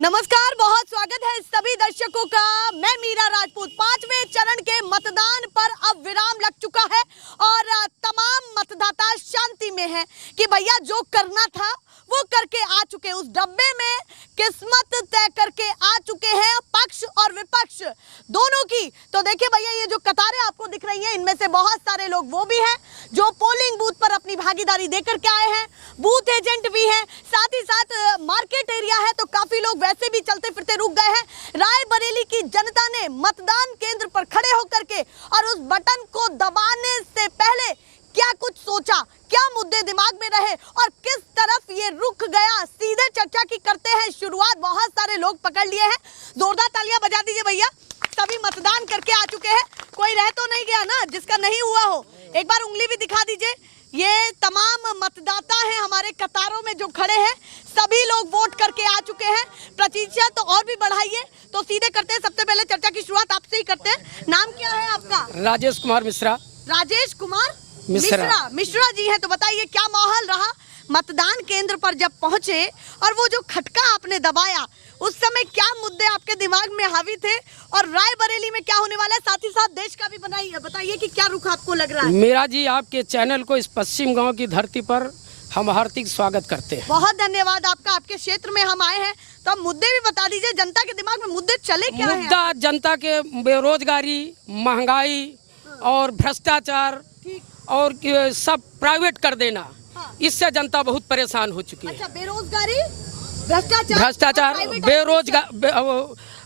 नमस्कार, बहुत स्वागत है सभी दर्शकों का। मैं मीरा राजपूत। 5वें चरण के मतदान पर अब विराम लग चुका है और तमाम मतदाता शांति में है कि भैया जो करना था वो करके आ चुके। उस डब्बे में किस्मत तय करके आ चुके हैं पक्ष और विपक्ष दोनों की। तो देखिए भैया, ये जो कतारें आपको दिख रही हैं, इनमें से बहुत सारे लोग वो भी हैं जो पोलिंग बूथ पर अपनी भागीदारी देकर के आए हैं, बूथ एजेंट भी हैं, साथ ही साथ मार्केट एरिया है तो काफी लोग वैसे भी चलते फिरते रुक गए हैं। रायबरेली की जनता ने मतदान केंद्र पर खड़े होकर के और उस बटन को दबाने से पहले क्या कुछ सोचा, क्या मुद्दे दिमाग में रहे और किस तरफ ये रुक गया, सीधे चर्चा की करते हैं शुरुआत। बहुत सारे लोग पकड़ लिए हैं, जोरदार तालियां बजा दीजिए भैया। सभी मतदान करके आ चुके हैं, कोई रह तो नहीं गया ना जिसका नहीं हुआ हो। एक बार उंगली भी दिखा दीजिए। ये तमाम मतदाता हैं हमारे कतारों में जो खड़े हैं, सभी लोग वोट करके आ चुके हैं। प्रतिशत तो और भी बढ़ाइए। तो सीधे करते हैं, सबसे पहले चर्चा की शुरुआत आपसे ही करते हैं। नाम क्या है आपका? राजेश कुमार मिश्रा। राजेश कुमार मिश्रा जी हैं। तो बताइए क्या माहौल रहा मतदान केंद्र पर जब पहुंचे और वो जो खटका आपने दबाया, उस समय क्या मुद्दे आपके दिमाग में हावी थे और रायबरेली में क्या होने वाला है, साथ ही साथ देश का भी बताइए कि क्या रुख आपको लग रहा है। मेरा जी आपके चैनल को इस पश्चिम गांव की धरती पर हम हार्दिक स्वागत करते हैं। बहुत धन्यवाद आपका। आपके क्षेत्र में हम आए हैं तो आप मुद्दे भी बता दीजिए, जनता के दिमाग में मुद्दे चले क्या हैं? मुद्दा जनता के बेरोजगारी, महंगाई और भ्रष्टाचार और सब प्राइवेट कर देना, इससे जनता बहुत परेशान हो चुकी है। अच्छा, बेरोजगारी, भ्रष्टाचार, बेरोजगार,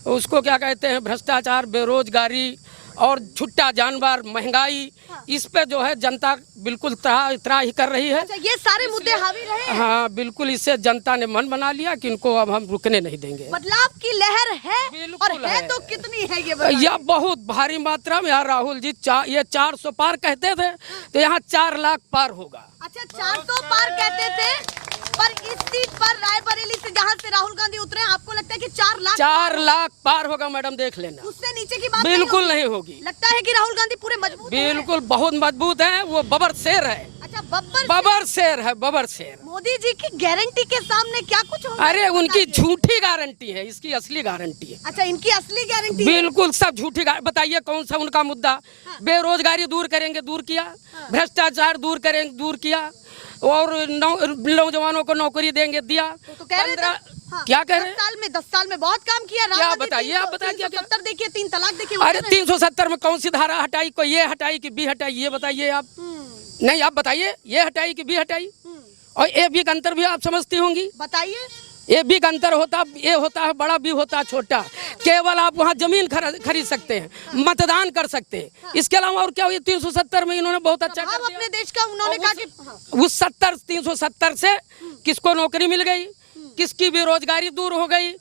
उसको क्या कहते हैं, भ्रष्टाचार, बेरोजगारी और छुट्टा जानवर, महंगाई, इस पे जो है जनता बिल्कुल त्राही कर रही है। अच्छा, ये सारे मुद्दे हावी रहे हैं। हाँ बिल्कुल, इससे जनता ने मन बना लिया कि इनको अब हम रुकने नहीं देंगे। बदलाव की लहर है और है तो कितनी है ये? यह बहुत भारी मात्रा में। यहाँ राहुल जी ये 400 पार कहते थे तो यहाँ 4 लाख पार होगा। अच्छा, 400 पार कहते थे, पर इस सीट पर रायबरेली से जहाँ से राहुल गांधी उतरे, आपको लगता है कि 4 लाख पार होगा? मैडम देख लेना, उससे नीचे की बात बिल्कुल नहीं होगी। लगता है कि राहुल गांधी पूरे मजबूत बिल्कुल बहुत मजबूत है, वो बबर शेर है। अच्छा, बबर शेर है, बबर शेर। मोदी जी की गारंटी के सामने क्या कुछ होगा? अरे उनकी झूठी गारंटी है, इसकी असली गारंटी है। अच्छा, इनकी असली गारंटी बिल्कुल सब झूठी। बताइए कौन सा उनका मुद्दा? बेरोजगारी दूर करेंगे, दूर किया। भ्रष्टाचार दूर करेंगे, दूर किया। और नौजवानों को नौकरी देंगे, दिया। तो कह रहे थे, क्या कह रहे हैं? 10 साल में बहुत काम किया। क्या बताइए, आप बताइए। 370 देखिए, 3 तलाक देखिए। अरे 370 में कौन सी धारा हटाई? कोई ये हटाई कि बी हटाई, ये बताइए आप। नहीं, आप बताइए, ये हटाई कि बी हटाई? और ए बी का अंतर भी आप समझती होंगी। बताइए। ए बी का अंतर होता, ये होता है बड़ा, बी होता है छोटा। केवल आप वहाँ जमीन खरीद सकते हैं, मतदान कर सकते हैं, इसके अलावा और क्या हुई? 370 में इन्होंने बहुत अच्छा कर दिया अपने देश का। उन्होंने कहा कि उस 370 से किसको नौकरी मिल गई, किसकी बेरोजगारी दूर हो गई,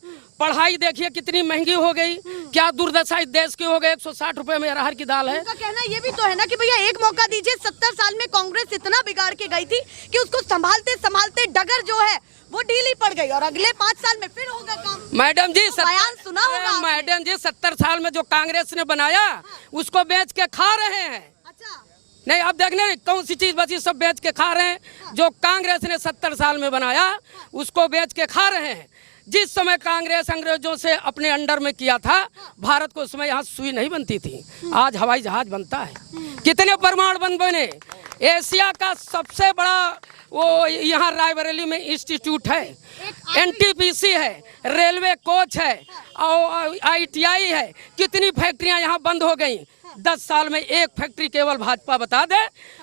पढ़ाई देखिए कितनी महंगी हो गई, क्या दुर्दशा इस देश की हो गई। 160 रुपए में अरहर की दाल है। उनका कहना ये भी तो है ना कि भैया एक मौका दीजिए। 70 साल में कांग्रेस इतना बिगाड़ के गई थी कि उसको संभालते संभालते डगर जो है वो ढीली पड़ गई और अगले 5 साल में फिर होगा काम। मैडम जी, बयान सुना होगा। मैडम जी, 70 साल में जो कांग्रेस ने बनाया उसको बेच के खा रहे हैं। अच्छा, नहीं, आप देखने कौन सी चीज बची, सब बेच के खा रहे हैं। जो कांग्रेस ने 70 साल में बनाया उसको बेच के खा रहे हैं। जिस समय कांग्रेस अंग्रेजों से अपने अंडर में किया था भारत को, उस समय यहाँ सुई नहीं बनती थी, आज हवाई जहाज बनता है। कितने परमाणु बम बने? एशिया का सबसे बड़ा वो यहाँ रायबरेली में इंस्टीट्यूट है, एनटीपीसी है, रेलवे कोच है और ITI है। कितनी फैक्ट्रियाँ यहाँ बंद हो गई। 10 साल में एक फैक्ट्री केवल भाजपा बता दे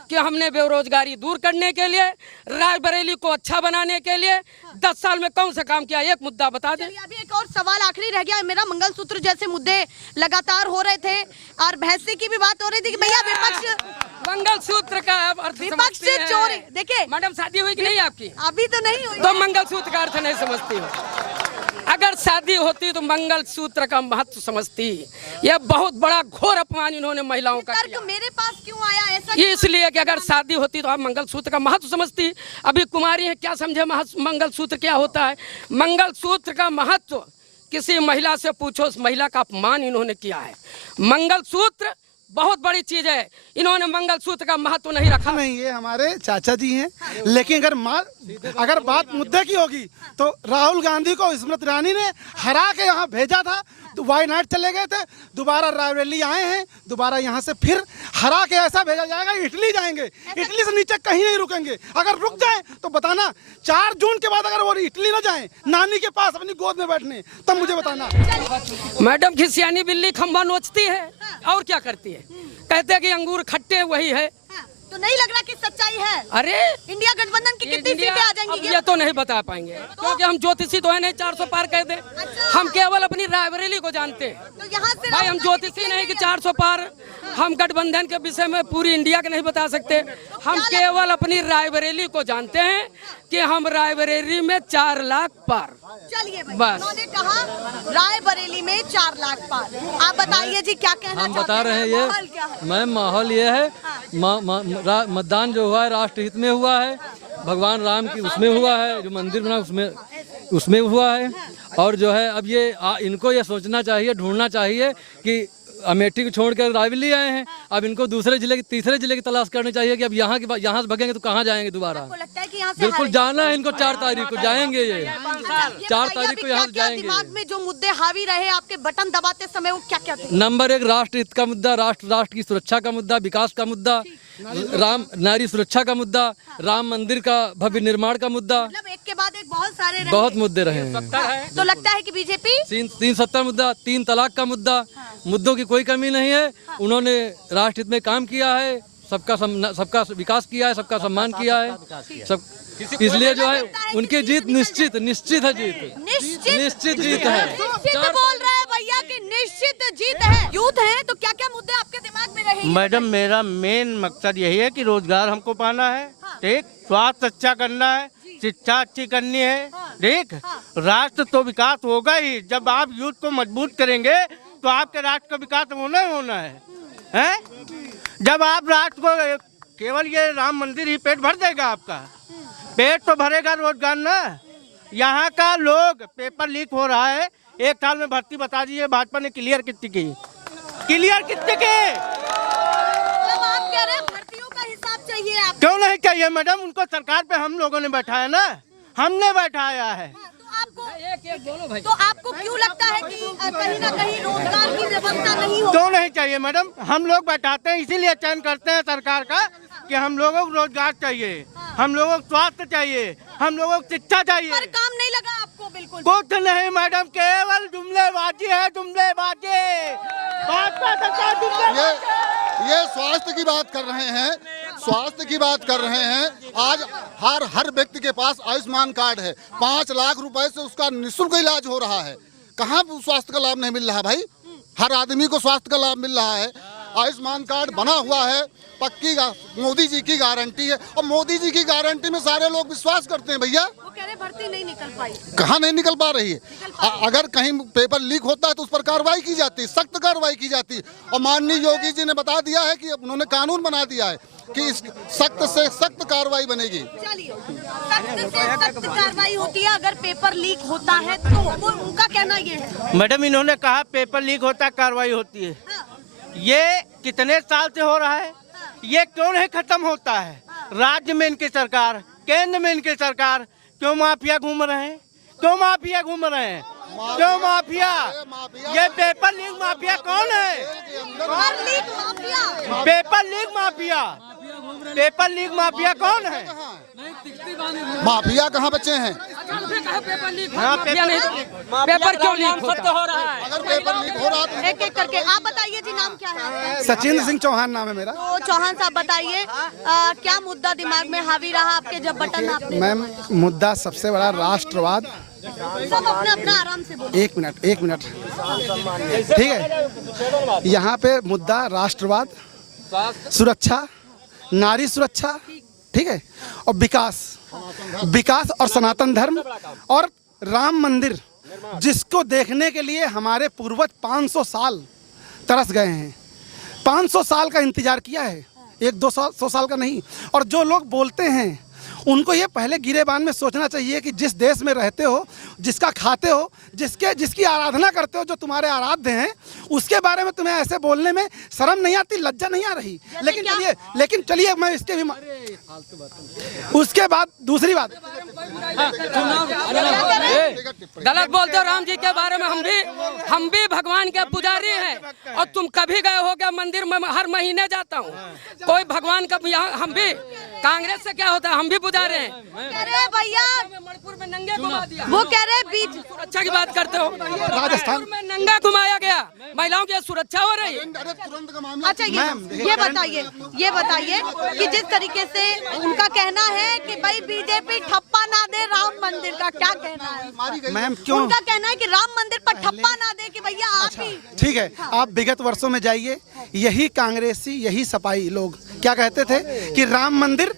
कि हमने बेरोजगारी दूर करने के लिए, रायबरेली को अच्छा बनाने के लिए 10 साल में कौन सा काम किया? एक मुद्दा बता दे। अभी एक और सवाल आखिरी रह गया मेरा। मंगलसूत्र जैसे मुद्दे लगातार हो रहे थे और भैंसे की भी बात हो रही थी कि भैया विपक्ष मंगलसूत्र का अर्थ विपक्ष से चोरी। देखिए मैडम, शादी हुई कि नहीं आपकी? अभी तो नहीं हुई। तो मंगलसूत्र का अर्थ नहीं समझती हो। अगर शादी होती तो मंगलसूत्र का महत्व समझती। यह बहुत बड़ा घोर अपमान इन्होंने महिलाओं का किया। मेरे पास क्यों आया ऐसा? इसलिए कि अगर शादी होती तो आप मंगलसूत्र का महत्व समझती। अभी कुमारी है, क्या समझे मंगलसूत्र क्या होता है? मंगलसूत्र का महत्व किसी महिला से पूछो, उस महिला का अपमान इन्होंने किया है। मंगलसूत्र बहुत बड़ी चीज है। इन्होंने मंगलसूत्र का महत्व नहीं रखा। नहीं, ये हमारे चाचा जी हैं, लेकिन अगर बात मुद्दे की होगी तो राहुल गांधी को स्मृति ईरानी ने हरा के यहाँ भेजा था, वायनाड चले गए थे, दोबारा रायबरेली आए हैं, दोबारा यहाँ से फिर हरा के ऐसा भेजा जाएगा, इटली जाएंगे, इटली से नीचे कहीं नहीं रुकेंगे। अगर रुक जाए तो बताना, 4 जून के बाद अगर वो इटली ना जाए नानी के पास अपनी गोद में बैठने, तब मुझे बताना। मैडम खिसियानी बिल्ली खंभा नोचती है और क्या करती है। कहते हैं कि अंगूर खट्टे, वही है। तो नहीं लग रहा कि सच्चाई है? अरे इंडिया गठबंधन की कितनी सीटें आ जाएंगी? ये तो नहीं बता पाएंगे, क्योंकि हम ज्योतिषी तो है नहीं 400 पार कह दे। हम केवल अपनी रायबरेली को जानते हैं। तो यहाँ से भाई हम ज्योतिषी नहीं कि 400 पार। हम गठबंधन के विषय में पूरी इंडिया के नहीं बता सकते। हम केवल अपनी रायबरेली को जानते हैं कि हम रायबरेली में 4 लाख पार। चलिए भाई, बस। उन्होंने कहा रायबरेली में 4 लाख पार। आप बताइए जी क्या कहना हम चाहते बता रहे हैं माहौल क्या है? ये मैम, माहौल ये है, मतदान जो हुआ है राष्ट्र हित में हुआ है, भगवान राम की उसमें हुआ है, जो मंदिर बना उसमें हुआ है। और जो है अब ये इनको ये सोचना चाहिए, ढूंढना चाहिए कि अमेठी को छोड़ कर रायबरेली आए हैं, अब इनको दूसरे जिले की, तीसरे जिले की तलाश करनी चाहिए कि अब यहाँ से भगेंगे तो कहाँ जाएंगे दोबारा। आपको लगता है कि यहाँ से बिल्कुल हारेंगे? जाना है इनको, 4 तारीख को जाएंगे ये। अच्छा, ये 4 बताइए तारीख अभी को यहाँ क्या-क्या जाएंगे। दिमाग में जो मुद्दे हावी रहे आपके बटन दबाते समय, वो क्या क्या थे? नंबर 1 राष्ट्र हित का मुद्दा, राष्ट्र की सुरक्षा का मुद्दा, विकास का मुद्दा, नारी सुरक्षा का मुद्दा, राम मंदिर का भव्य निर्माण का मुद्दा, मतलब एक के बाद एक बहुत सारे रहे। बहुत मुद्दे रहे हैं। तो लगता है कि बीजेपी 370 मुद्दा, 3 तलाक का मुद्दा, मुद्दों की कोई कमी नहीं है। उन्होंने राष्ट्र हित में काम किया है, सबका विकास किया है, सबका सम्मान किया है, सब इसलिए जो है उनकी जीत निश्चित है, जीत निश्चित जीत है। निश्चित बोल रहे हैं भैया कि निश्चित जीत है। यूथ है तो क्या क्या मुद्दे आपके दिमाग में रहेंगे? मैडम मेरा मेन मकसद यही है कि रोजगार हमको पाना है, ठीक, स्वास्थ्य अच्छा करना है, शिक्षा अच्छी करनी है, ठीक। राष्ट्र तो विकास होगा ही जब आप यूथ को मजबूत करेंगे, तो आपके राष्ट्र का विकास होना ही होना है। जब आप राष्ट्र को केवल ये राम मंदिर ही पेट भर देगा, आपका पेट तो भरेगा रोजगार ना। यहाँ का लोग, पेपर लीक हो रहा है, 1 साल में भर्ती बता दीजिए भाजपा ने क्लियर कितनी की? मतलब आप कह रहे हैं भर्तियों का हिसाब चाहिए आपको? क्यों नहीं चाहिए मैडम? उनको सरकार पे हम लोगों ने बैठाया ना, हमने बैठाया है। तो आपको क्यों लगता है कि कहीं ना कहीं रोजगार की व्यवस्था नहीं हो? क्यों नहीं चाहिए मैडम? हम लोग बैठाते हैं, इसीलिए चयन करते हैं सरकार का कि हम लोगों को रोजगार चाहिए, हम लोगों को स्वास्थ्य चाहिए, हम लोगों को शिक्षा चाहिए। पर काम नहीं लगा आपको? बिल्कुल कुछ नहीं मैडम, केवल जुमलेबाजी है, जुमलेबाजी। भाजपा सरकार जुमलेबाजी। ये स्वास्थ्य की बात कर रहे हैं, स्वास्थ्य की बात कर रहे हैं। आज हर व्यक्ति के पास आयुष्मान कार्ड है, 5 लाख रुपए से उसका निःशुल्क इलाज हो रहा है। कहाँ स्वास्थ्य का लाभ नहीं मिल रहा भाई? हर आदमी को स्वास्थ्य का लाभ मिल रहा है। आयुष्मान कार्ड बना हुआ है, पक्की मोदी जी की गारंटी है, और मोदी जी की गारंटी में सारे लोग विश्वास करते हैं भैया। वो कह रहे भर्ती नहीं निकल पाई। कहाँ नहीं निकल पा रही है? अगर कहीं पेपर लीक होता है तो उस पर कार्रवाई की जाती है, सख्त कार्रवाई की जाती है। और माननीय योगी जी ने बता दिया है कि उन्होंने कानून बना दिया है कि इस सख्त से सख्त कार्रवाई बनेगी। चलिए, सख्त से सख्त कार्रवाई होती है अगर पेपर लीक होता है तो। वो उनका कहना ये है। मैडम इन्होंने कहा पेपर लीक होता है, कार्रवाई होती है। ये कितने साल से हो रहा है, ये क्यों नहीं खत्म होता है? राज्य में इनकी सरकार, केंद्र में इनकी सरकार, क्यों माफिया घूम रहे हैं? क्यों माफिया घूम रहे हैं? क्यों माफिया? ये पेपर लीक माफिया कौन है? Paper leak mafia. Paper leak mafia, paper leak mafia कौन है? माफिया कहाँ बचे हैं? पेपर क्यों लीक हो रहा है? अगर पेपर लीक हो रहा तो एक एक करके आप बताइए जी, नाम क्या है आपका? सचिन सिंह चौहान नाम है मेरा। तो चौहान साहब बताइए, क्या मुद्दा दिमाग में हावी रहा आपके जब बटन आपने? मैम, मुद्दा सबसे बड़ा राष्ट्रवाद। सब अपना अपना आराम से बोलो। एक मिनट ठीक है। यहाँ पे मुद्दा राष्ट्रवाद, सुरक्षा, नारी सुरक्षा, ठीक है, और विकास और सनातन धर्म और राम मंदिर, जिसको देखने के लिए हमारे पूर्वज 500 साल तरस गए हैं। 500 साल का इंतजार किया है, 1-2 100 साल का नहीं। और जो लोग बोलते हैं उनको ये पहले गिरेबान में सोचना चाहिए कि जिस देश में रहते हो, जिसका खाते हो, जिसकी आराधना करते हो, जो तुम्हारे आराध्य हैं, उसके बारे में तुम्हें ऐसे बोलने में शर्म नहीं आती, लज्जा नहीं आ रही। लेकिन चलिए मैं इसके भी उसके बाद दूसरी बात, गलत बोलते हो राम जी के बारे में। हम भी भगवान के पुजारी हैं, और तुम कभी गए हो क्या मंदिर में? हर महीने जाता हूँ। कोई भगवान का यहाँ हम भी, कांग्रेस से क्या होता है, हम भी पुजारी हैं। अरे भैया मणिपुर में नंगे घुमा दिया, वो कह रहे बीच सुरक्षा की बात करते हो। राजस्थान में नंगा घुमाया गया, महिलाओं की सुरक्षा हो रही है। अच्छा ये बताइए कि जिस तरीके से उनका कहना है कि भाई बीजेपी ठप्पा ना दे राम मंदिर का, क्या कहना है मैम? क्यों उनका कहना है कि राम मंदिर पर ठप्पा ना दे, कि भैया आप ही ठीक है। आप विगत वर्षों में जाइए, यही कांग्रेसी, यही सपाई लोग क्या कहते थे कि राम मंदिर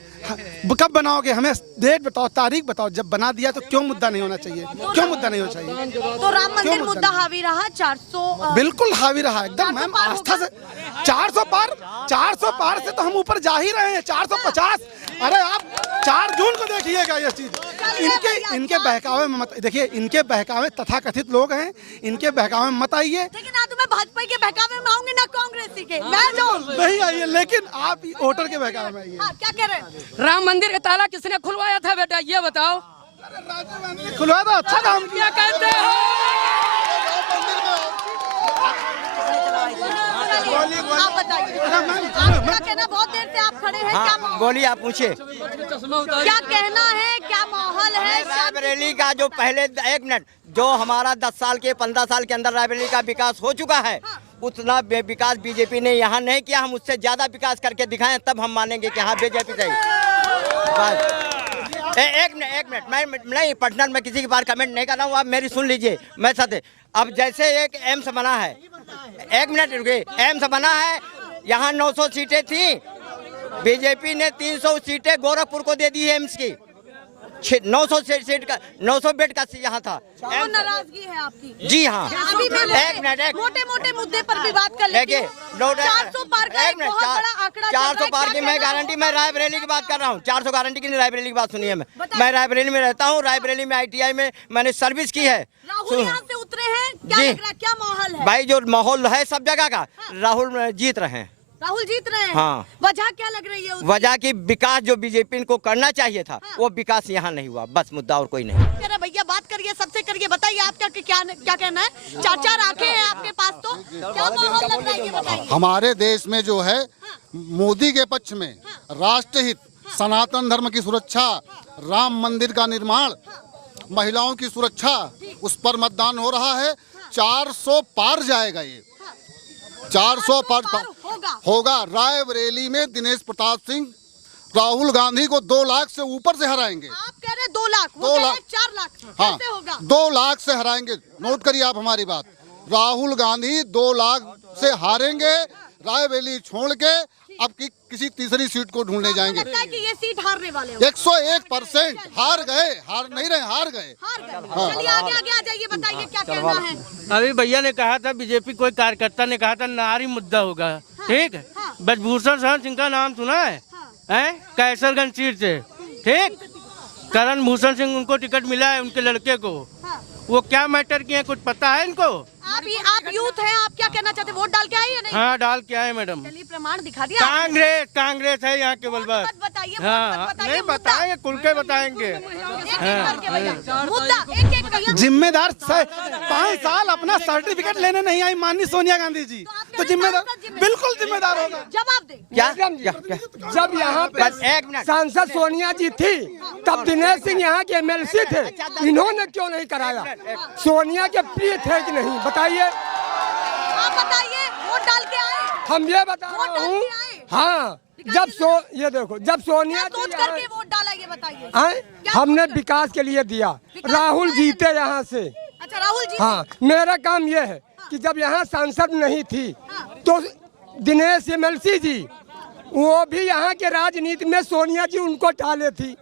कब बनाओगे, हमें डेट बताओ, तारीख बताओ। जब बना दिया तो क्यों मुद्दा नहीं होना चाहिए? क्यों मुद्दा नहीं होना चाहिए? तो राम मंदिर मुद्दा हावी रहा 400 बिल्कुल हावी रहा एकदम मैम, आस्था से 400 पार से तो हम ऊपर जा ही रहे हैं। 450, अरे आप 4 जून को देखिएगा ये चीज। इनके बहकावे में मत देखिए, इनके बहकावे तथाकथित लोग हैं, इनके बहकावे में मत आइए। लेकिन ना तो मैं भाजपा के बहकावे में आऊंगी ना कांग्रेसी के, मैं जो नहीं आइए, लेकिन आप वोटर के बहकावे में आइए। क्या कह रहे हैं? राम मंदिर का ताला किसने खुलवाया था बेटा, ये बताओ। खुलवा दो, अच्छा काम किया। क्या कहते हो? आप बताइए, आपका कहना, बहुत देर से आप खड़े हैं, क्या माहौल? बोलिए, आप पूछिए। क्या कहना है, क्या माहौल है? रायबरेली का जो पहले, एक मिनट, जो हमारा 10 साल के 15 साल के अंदर रायबरेली का विकास हो चुका है, उतना विकास बीजेपी ने यहाँ नहीं किया। हम उससे ज्यादा विकास करके दिखाएं, तब हम मानेंगे कि हाँ बीजेपी सही। एक मिनट, मैं नहीं पर्सनल में किसी के बारे कमेंट नहीं कर रहा हूँ, आप मेरी सुन लीजिए। मैं साथ, अब जैसे एक एम्स बना है, एक मिनट रुकिए, एम्स बना है, यहाँ 900 सीटें थी, बीजेपी ने 300 सीटें गोरखपुर को दे दी है एम्स की। 900 सीट का, 900 बेड का यहाँ था। वो नाराजगी है आपकी? जी हाँ। अभी एक मिनट, मोटे मुद्दे पर भी बात कर लेंगे। 400 पार का एक बहुत बड़ा आंकड़ा चल रहा है, 400 पार की क्या मैं कहना है? गारंटी, मैं रायबरेली की बात कर रहा हूँ। 400 गारंटी की नहीं, रायबरेली की बात सुनिए। मैं रायबरेली में रहता हूँ, रायबरेली में ITI में मैंने सर्विस की है। राहुल यहाँ से उतरे हैं, क्या जी। लग रहा है, क्या माहौल है? भाई जो माहौल है सब जगह का, राहुल जीत रहे हैं। राहुल जीत रहे हैं? हाँ। वजह क्या लग रही है उसकी? वजह की विकास जो बीजेपी को करना चाहिए था, वो विकास यहाँ नहीं हुआ, बस मुद्दा और कोई नहीं। कह रहे भैया, बात करिए, सबसे करिए, बताइए आपका क्या कहना है? 4 आंखें हैं आपके पास, तो क्या माहौल लग रहा है, ये बताइए। हमारे देश में जो है मोदी के पक्ष में राष्ट्रहित, सनातन धर्म की सुरक्षा, राम मंदिर का निर्माण, महिलाओं की सुरक्षा, उस पर मतदान हो रहा है। 400 पार जाएगा, ये 400 पार होगा। रायबरेली में दिनेश प्रताप सिंह राहुल गांधी को 2 लाख से ऊपर से हराएंगे। आप कह रहे 2 लाख, वो 2 कह रहे लाख, 4 लाख, हाँ, कैसे होगा? 2 लाख से हराएंगे। नोट करिए आप हमारी बात, राहुल गांधी 2 लाख से हारेंगे। रायबरेली छोड़ के अब किसी तीसरी सीट को ढूंढने जाएंगे। लगता है कि ये सीट हारने वाले हो। 101% हार गए, हार नहीं रहे, हार गए। चलिए आगे आ जाइए, बताइए क्या कहना है? अभी भैया ने कहा था, बीजेपी कोई कार्यकर्ता ने कहा था नारी मुद्दा होगा, ठीक है। ब्रजभूषण शरण सिंह का नाम सुना है? कैसरगंज सीट से, ठीक। करण भूषण सिंह, उनको टिकट मिला है, उनके लड़के को। वो क्या मैटर किए, कुछ पता है इनको? आप यूथ हैं, आप क्या कहना चाहते हैं? वोट डाल के आए या नहीं? हाँ, डाल के आए मैडम। चलिए, प्रमाण दिखा दिया। कांग्रेस है यहाँ केवल बस। बताइए, हाँ, नहीं बताएंगे, खुल के बताएंगे। मुद्दा एक भैया। जिम्मेदार 5 साल अपना सर्टिफिकेट लेने नहीं आई माननीय सोनिया गांधी जी, तो जिम्मेदार, बिल्कुल जिम्मेदार होगा। जवाब दे। जब यहाँ पे सांसद सोनिया जी थी, तब दिनेश सिंह यहाँ के MLC थे, इन्होंने क्यों नहीं कराया? सोनिया के प्रिय थे कि नहीं, बताइए। आप बताइए, वोट डाल के आए? हम ये बता रहा हूँ, हाँ, ये देखो, जब सोनिया जी सोच करके वोट डाला, ये बताइए। हमने विकास के लिए दिया, राहुल जीते यहाँ से। अच्छा, राहुल जी। हाँ, मेरा काम ये है कि जब यहाँ सांसद नहीं थी, तो दिनेश MLC जी, वो भी यहाँ के राजनीति में सोनिया जी उनको टाले थी,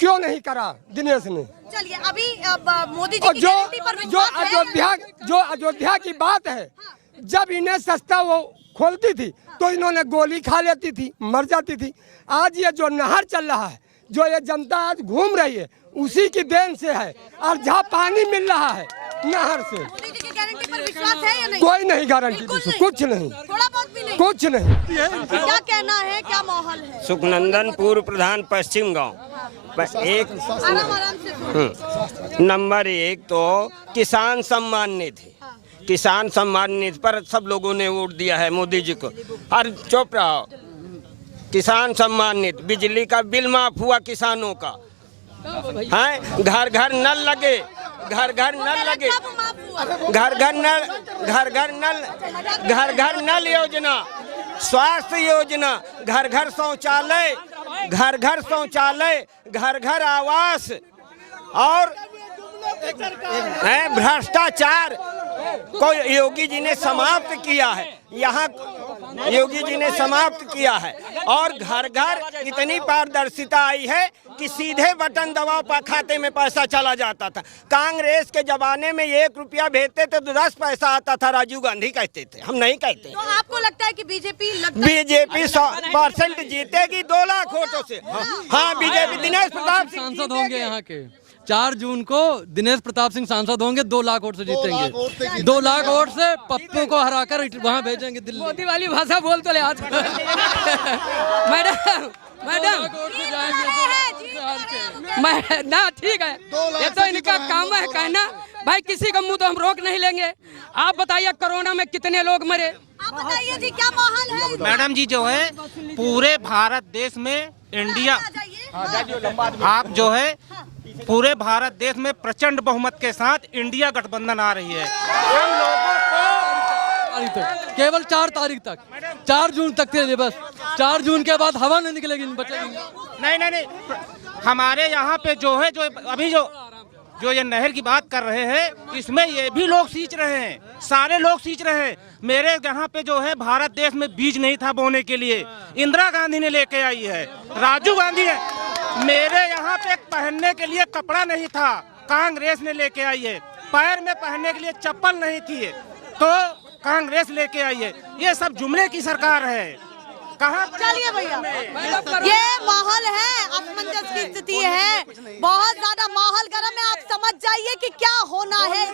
क्यों नहीं करा दिनेश ने? चलिए, अभी मोदी जी की गारंटी पर विश्वास है? जो अयोध्या की बात है, जब इन्हें सस्ता वो खोलती थी, तो इन्होंने गोली खा लेती थी, मर जाती थी। आज ये जो नहर चल रहा है, जो ये जनता आज घूम रही है उसी की देन से है। और जहाँ पानी मिल रहा है नहर से, मोदी जी की गारंटी पर विश्वास है या नहीं? कोई नहीं गारंटी, कुछ नहीं, थोड़ा बहुत भी नहीं, कुछ नहीं। क्या कहना है, क्या माहौल है? सुखनंदन पूर्व प्रधान पश्चिम गांव। एक आराम से सुनो। नंबर 1 तो किसान सम्मान निधि, किसान सम्मान निधि पर सब लोगों ने वोट दिया है मोदी जी को। और चुप रहो, किसान सम्मान निधि, बिजली का बिल माफ हुआ किसानों का, हैं, घर घर नल लगे, घर घर नल लगे, घर घर नल, घर घर नल, घर घर नल योजना, स्वास्थ्य योजना, घर घर शौचालय, घर घर शौचालय, घर घर आवास, और भ्रष्टाचार को योगी जी ने समाप्त किया है। यहाँ योगी जी ने समाप्त किया है। और घर घर इतनी पारदर्शिता आई है कि सीधे बटन दबाओ खाते में पैसा चला जाता था। कांग्रेस के जमाने में 1 रुपया भेजते थे तो 10 पैसा आता था, राजीव गांधी कहते थे, हम नहीं कहते। तो आपको लगता है कि बीजेपी 100% जीतेगी 2 लाख वोटों से? हाँ, बीजेपी। दिनेश प्रताप सिंह सांसद होंगे यहाँ के। 4 जून को दिनेश प्रताप सिंह सांसद होंगे, 2 लाख वोट से जीतेंगे। 2 लाख वोट से पप्पू को हराकर वहाँ भेजेंगे दिल्ली। मोदी वाली भाषा बोल तो ले आज। मैडम ना ठीक है, ये तो इनका काम है कहना। भाई किसी का मुंह तो हम रोक नहीं लेंगे। आप बताइए कोरोना में कितने लोग मरे? आप बताइए जी, क्या माहौल है? मैडम जी जो है पूरे भारत देश में इंडिया, आप जो है पूरे भारत देश में प्रचंड बहुमत के साथ इंडिया गठबंधन आ रही है। हम लोगों को केवल 4 तारीख तक, 4 जून तक के लिए बस। 4 जून के बाद हवा नहीं निकलेगी, बचेगी नहीं, हमारे यहाँ पे जो है, जो अभी जो ये नहर की बात कर रहे हैं, इसमें ये भी लोग सींच रहे हैं, सारे लोग सींच रहे हैं। मेरे यहाँ पे जो है भारत देश में बीज नहीं था बोने के लिए, इंदिरा गांधी ने लेके आई है, राजीव गांधी है। मेरे यहाँ पे पहनने के लिए कपड़ा नहीं था, कांग्रेस ने लेके आई है। पैर में पहनने के लिए चप्पल नहीं थी, तो कांग्रेस लेके आई है। ये सब जुमले की सरकार है। कहाँ चलिए भैया, ये माहौल है, असमंजस की स्थिति है, बहुत ज्यादा माहौल गर्म है। आप समझ जाइए कि क्या होना है।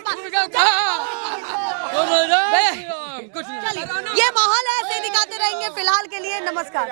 ये माहौल है, ऐसे दिखाते रहेंगे। फिलहाल के लिए नमस्कार।